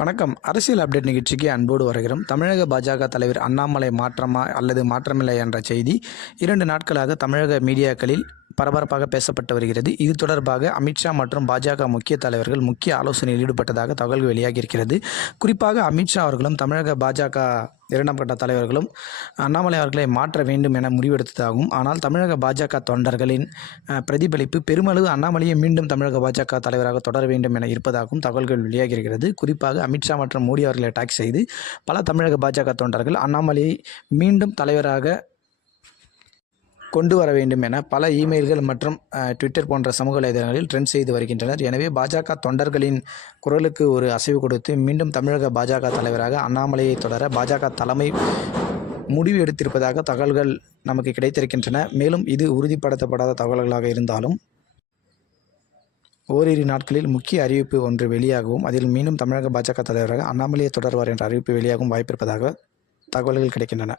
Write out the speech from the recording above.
வணக்கம். அரசியல் அப்டேட் நிகழ்ச்சிக்கு அன்போடு வருகிறோம். தமிழக பாஜக தலைவர் அண்ணாமலை மாற்றமா அல்லது மாற்றமில்லை என்ற செய்தி 2 நாட்களாக தமிழக மீடியாக்களில் பரபரப்பாக பேசப்பட்டு வருகிறது. இது தொடர்பாக அமித்ஷா மற்றும் பாஜக முக்கிய தலைவர்கள் முக்கிய ஆலோசனையில் ஈடுபட்டதாக தகவல் வெளியாகியிருக்கிறது. குறிப்பாக அமித்ஷா அவர்களும் தமிழக பாஜக 2ஆம் கட்ட தலைவர்களும் அண்ணாமலை அவர்களை மாற்ற வேண்டும் என முடிவெடுத்ததாகவும், ஆனால் தமிழக பாஜக தொண்டர்களின் பிரதிபலிப்பு பெருமளவு அண்ணாமலையை மீண்டும் தமிழக பாஜக தலைவராக தொடர வேண்டும் என இருப்பதாகவும் தகவல்கள் வெளியாகியிருக்கிறது. குறிப்பாக அமித்ஷா மற்றும் மோடி அவர்களை அட்டாக் செய்து பல தமிழக பாஜக தொண்டர்கள் அண்ணாமலையை மீண்டும் தலைவராக கொண்டு வர வேண்டும் என பல இமெயில்கள் மற்றும் ட்விட்டர் போன்ற சமூக வலைதளங்களில் ட்ரெண்ட் செய்து வருகின்றனர். எனவே பாஜக தொண்டர்களின் குரலுக்கு ஒரு அசைவு கொடுத்து மீண்டும் தமிழக பாஜக தலைவராக அண்ணாமலையை தொடர பாஜக தலைமை முடிவு எடுத்திருப்பதாக தகவல்கள் நமக்கு கிடைத்திருக்கின்றன. மேலும் இது உறுதிப்படுத்தப்படாத தகவல்களாக இருந்தாலும் ஓரிரு நாட்களில் முக்கிய அறிவிப்பு ஒன்று வெளியாகவும், அதில் மீண்டும் தமிழக பாஜக தலைவராக அண்ணாமலையை தொடர்வார் என்ற அறிவிப்பு வெளியாகவும் வாய்ப்பிருப்பதாக தகவல்கள் கிடைக்கின்றன.